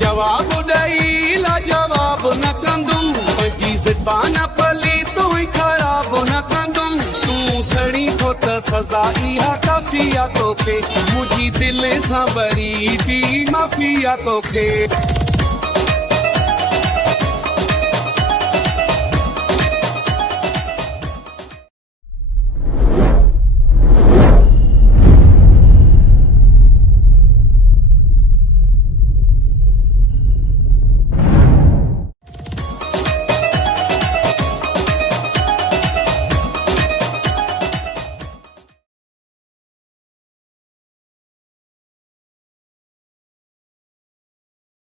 जवाब ॾेई ला जवाब न कंदुम, पंहिंजी ज़बान पली तूं ई ख़राब न कंदुम। तूं सड़ी थो त सज़ा इहा काफ़ी आहे तोखे, मुंहिंजी दिलि सां बरी बि माफ़ी आहे तोखे।